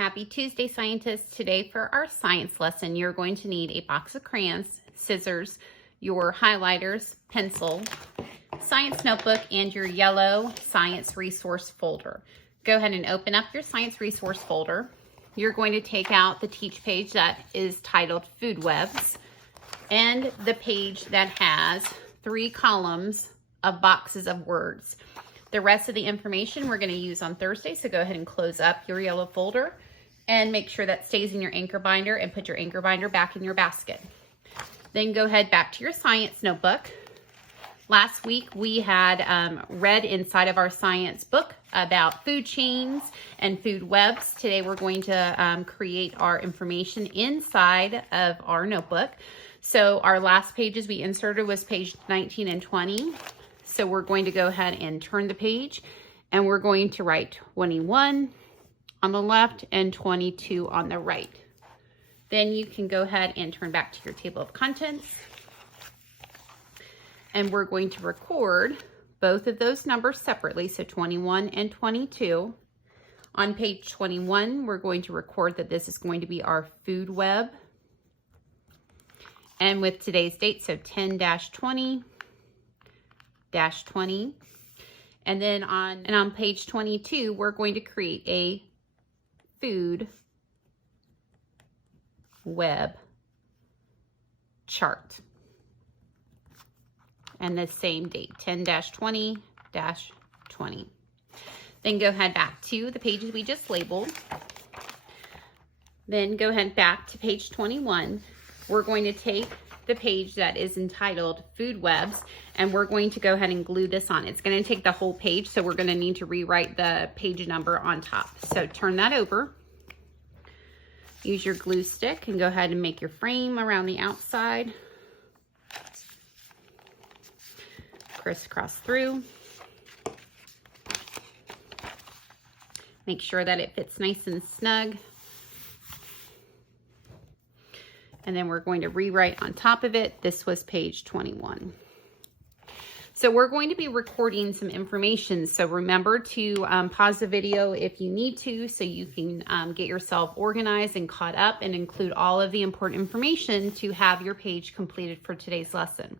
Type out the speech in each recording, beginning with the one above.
Happy Tuesday, scientists. Today for our science lesson, you're going to need a box of crayons, scissors, your highlighters, pencil, science notebook, and your yellow science resource folder. Go ahead and open up your science resource folder. You're going to take out the teach page that is titled Food Webs and the page that has 3 columns of boxes of words. The rest of the information we're going to use on Thursday, so go ahead and close up your yellow folder and make sure that stays in your anchor binder and put your anchor binder back in your basket. Then go ahead back to your science notebook. Last week we had read inside of our science book about food chains and food webs. Today we're going to create our information inside of our notebook. So our last pages we inserted was page 19 and 20. So we're going to go ahead and turn the page and we're going to write 21 on the left and 22 on the right. Then you can go ahead and turn back to your table of contents. And we're going to record both of those numbers separately, so 21 and 22. On page 21, we're going to record that this is going to be our food web. And with today's date, so 10-20-20. And then on page 22, we're going to create a food web chart. And the same date, 10-20-20. Then go ahead back to the pages we just labeled. Then go ahead back to page 21. We're going to take the page that is entitled Food Webs, and we're going to go ahead and glue this on. It's going to take the whole page, so we're going to need to rewrite the page number on top. So turn that over. Use your glue stick and go ahead and make your frame around the outside. Crisscross through. Make sure that it fits nice and snug. And then we're going to rewrite on top of it. This was page 21. So we're going to be recording some information. So remember to pause the video if you need to, so you can get yourself organized and caught up and include all of the important information to have your page completed for today's lesson.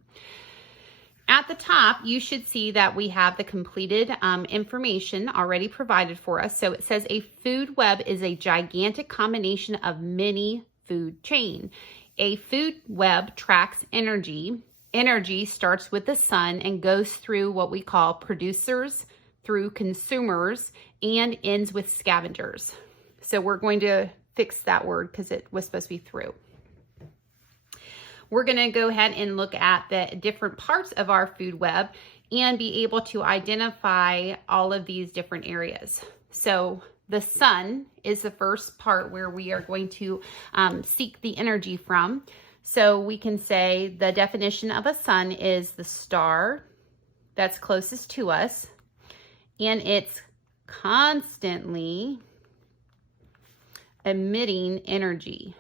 At the top, you should see that we have the completed information already provided for us. So it says a food web is a gigantic combination of many food chain. A food web tracks energy. Energy starts with the sun and goes through what we call producers, through consumers, and ends with scavengers. So we're going to fix that word because it was supposed to be through. We're going to go ahead and look at the different parts of our food web and be able to identify all of these different areas. So the sun is the first part where we are going to seek the energy from. So we can say the definition of a sun is the star that's closest to us, and it's constantly emitting energy.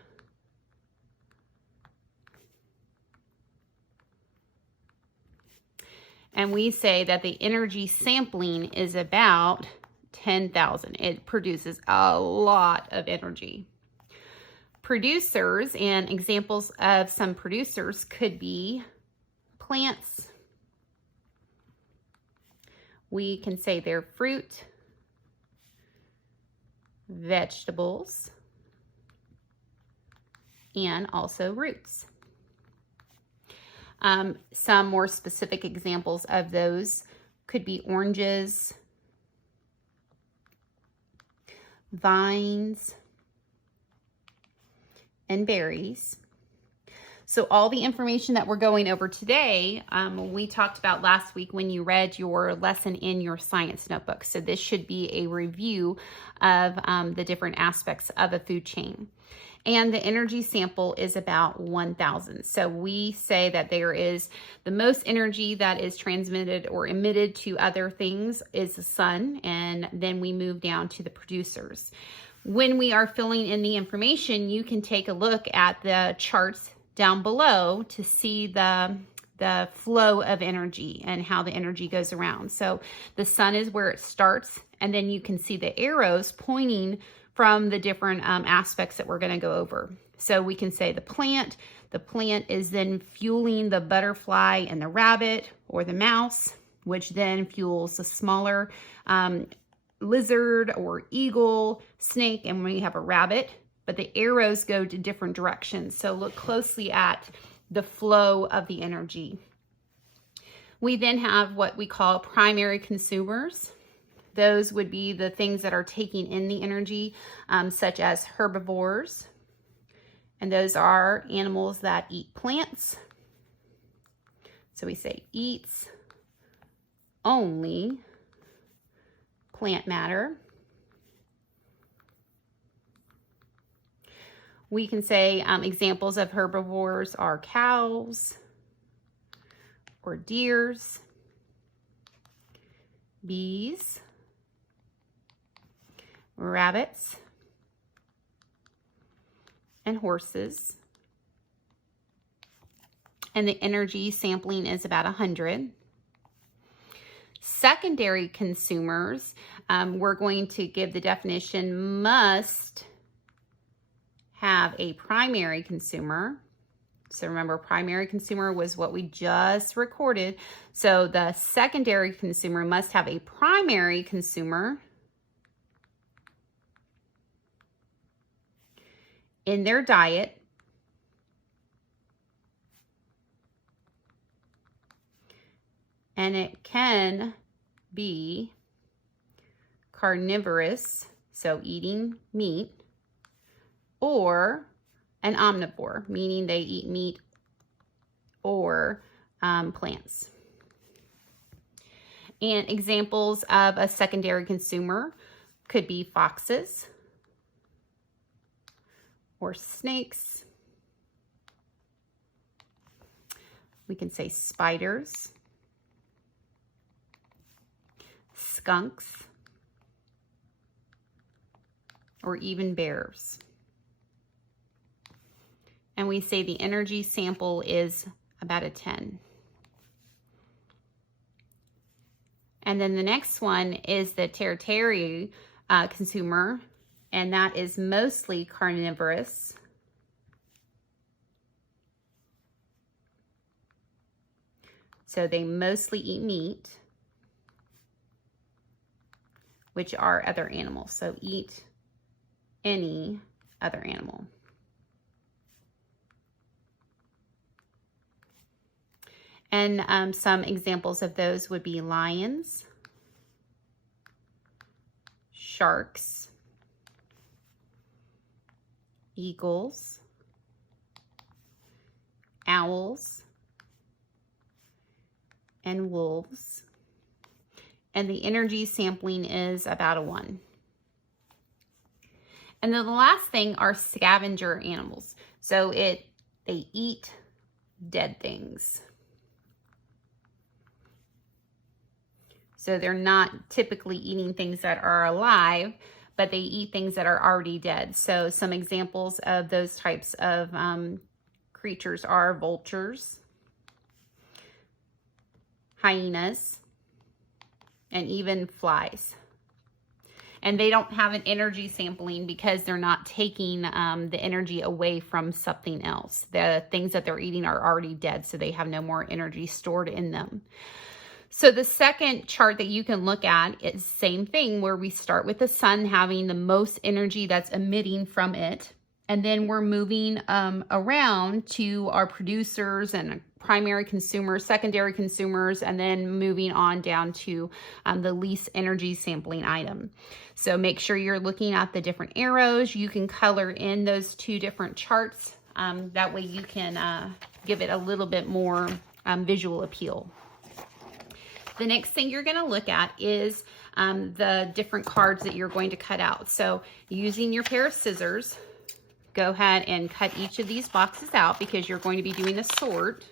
And we say that the energy sampling is about 10,000. It produces a lot of energy. Producers, and examples of some producers could be plants. We can say they're fruit, vegetables, and also roots. Some more specific examples of those could be oranges, vines, and berries. So all the information that we're going over today, we talked about last week when you read your lesson in your science notebook. So this should be a review of the different aspects of a food chain. And the energy sample is about 1,000. So we say that there is the most energy that is transmitted or emitted to other things is the sun, and then we move down to the producers. When we are filling in the information, you can take a look at the charts down below to see the flow of energy and how the energy goes around. So the sun is where it starts, and then you can see the arrows pointing from the different aspects that we're going to go over. So we can say the plant is then fueling the butterfly and the rabbit or the mouse, which then fuels the smaller lizard or eagle, snake, and we have a rabbit, but the arrows go to different directions. So look closely at the flow of the energy. We then have what we call primary consumers. Those would be the things that are taking in the energy, such as herbivores. And those are animals that eat plants. So we say eats only plant matter. We can say examples of herbivores are cows or deers, bees, rabbits, and horses. And the energy sampling is about 100. Secondary consumers, we're going to give the definition, must have a primary consumer. So remember, primary consumer was what we just recorded. So the secondary consumer must have a primary consumer in their diet, and it can be carnivorous, so eating meat, or an omnivore, meaning they eat meat or plants. And examples of a secondary consumer could be foxes or snakes. We can say spiders, skunks, or even bears. And we say the energy sample is about a 10. And then the next one is the tertiary consumer, and that is mostly carnivorous. So they mostly eat meat, which are other animals. So eat any other animal. And some examples of those would be lions, sharks, eagles, owls, and wolves. And the energy sampling is about a 1. And then the last thing are scavenger animals. So they eat dead things. So they're not typically eating things that are alive, but they eat things that are already dead. So some examples of those types of creatures are vultures, hyenas, and even flies. And they don't have an energy sampling because they're not taking the energy away from something else. The things that they're eating are already dead, so they have no more energy stored in them. So the second chart that you can look at is the same thing, where we start with the sun having the most energy that's emitting from it. And then we're moving around to our producers and primary consumers, secondary consumers, and then moving on down to the least energy sampling item. So make sure you're looking at the different arrows. You can color in those 2 different charts. That way you can give it a little bit more visual appeal. The next thing you're going to look at is the different cards that you're going to cut out. So using your pair of scissors, go ahead and cut each of these boxes out because you're going to be doing a sort.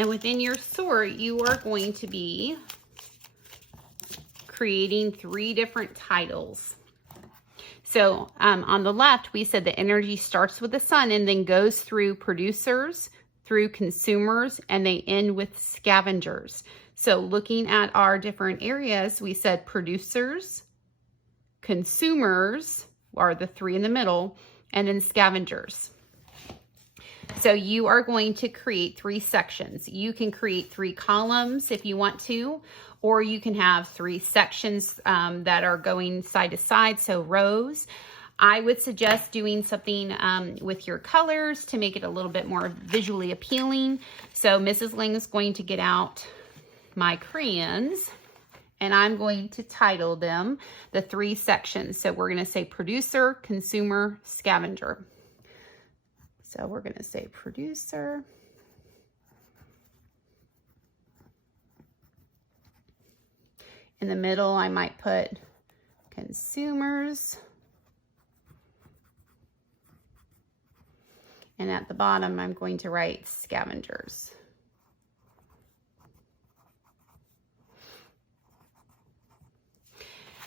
And within your sort, you are going to be creating 3 different titles. So on the left, we said the energy starts with the sun and then goes through producers, through consumers, and they end with scavengers. So looking at our different areas, we said producers, consumers are the 3 in the middle, and then scavengers. So you are going to create 3 sections. You can create 3 columns if you want to, or you can have 3 sections that are going side to side, so rows. I would suggest doing something with your colors to make it a little bit more visually appealing. So Mrs. Ling is going to get out my crayons, and I'm going to title them the 3 sections. So we're going to say producer, consumer, scavenger. So we're going to say producer, in the middle I might put consumers, and at the bottom I'm going to write scavengers.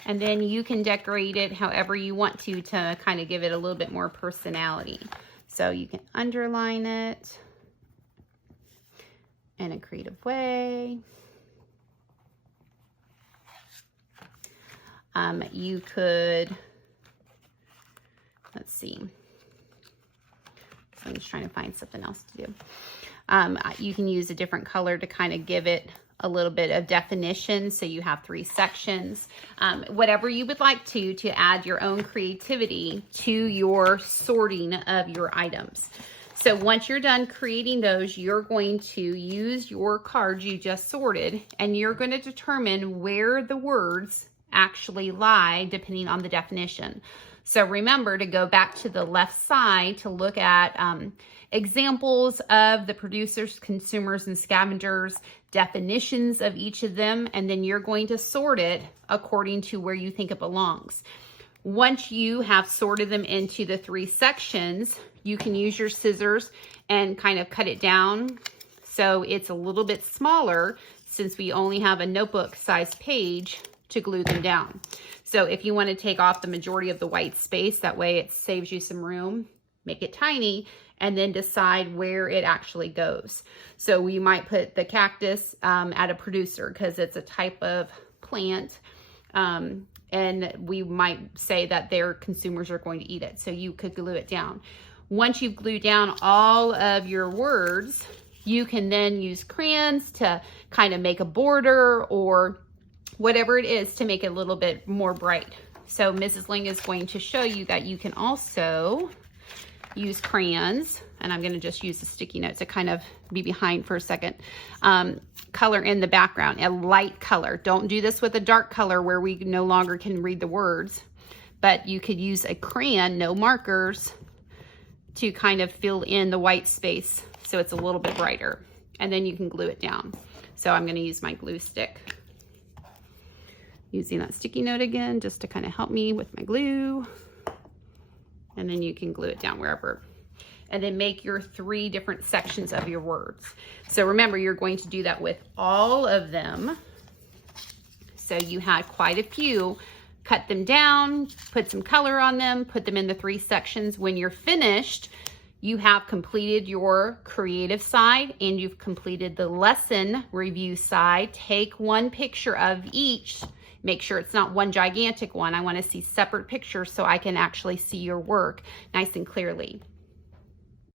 And then you can decorate it however you want to kind of give it a little bit more personality. So you can underline it in a creative way. You could, let's see. So I'm just trying to find something else to do. You can use a different color to kind of give it a little bit of definition. So you have 3 sections, whatever you would like to add your own creativity to your sorting of your items. So once you're done creating those, you're going to use your cards you just sorted, and you're going to determine where the words actually lie depending on the definition. So remember to go back to the left side to look at examples of the producers, consumers, and scavengers, definitions of each of them, and then you're going to sort it according to where you think it belongs. Once you have sorted them into the 3 sections, you can use your scissors and kind of cut it down so it's a little bit smaller, since we only have a notebook size page to glue them down. So if you want to take off the majority of the white space, that way it saves you some room, make it tiny, and then decide where it actually goes. So we might put the cactus at a producer because it's a type of plant, and we might say that their consumers are going to eat it. So you could glue it down. Once you've glued down all of your words, you can then use crayons to kind of make a border or whatever it is to make it a little bit more bright. So Mrs. Ling is going to show you that you can also use crayons, and I'm going to just use the sticky note to kind of be behind for a second. Color in the background, a light color. Don't do this with a dark color where we no longer can read the words, but you could use a crayon, no markers, to kind of fill in the white space so it's a little bit brighter, and then you can glue it down. So I'm going to use my glue stick, using that sticky note again just to kind of help me with my glue. And then you can glue it down wherever. And then make your 3 different sections of your words. So remember, you're going to do that with all of them. So you had quite a few. Cut them down, put some color on them, put them in the 3 sections. When you're finished, you have completed your creative side and you've completed the lesson review side. Take one picture of each. Make sure it's not one gigantic one. I want to see separate pictures so I can actually see your work nice and clearly.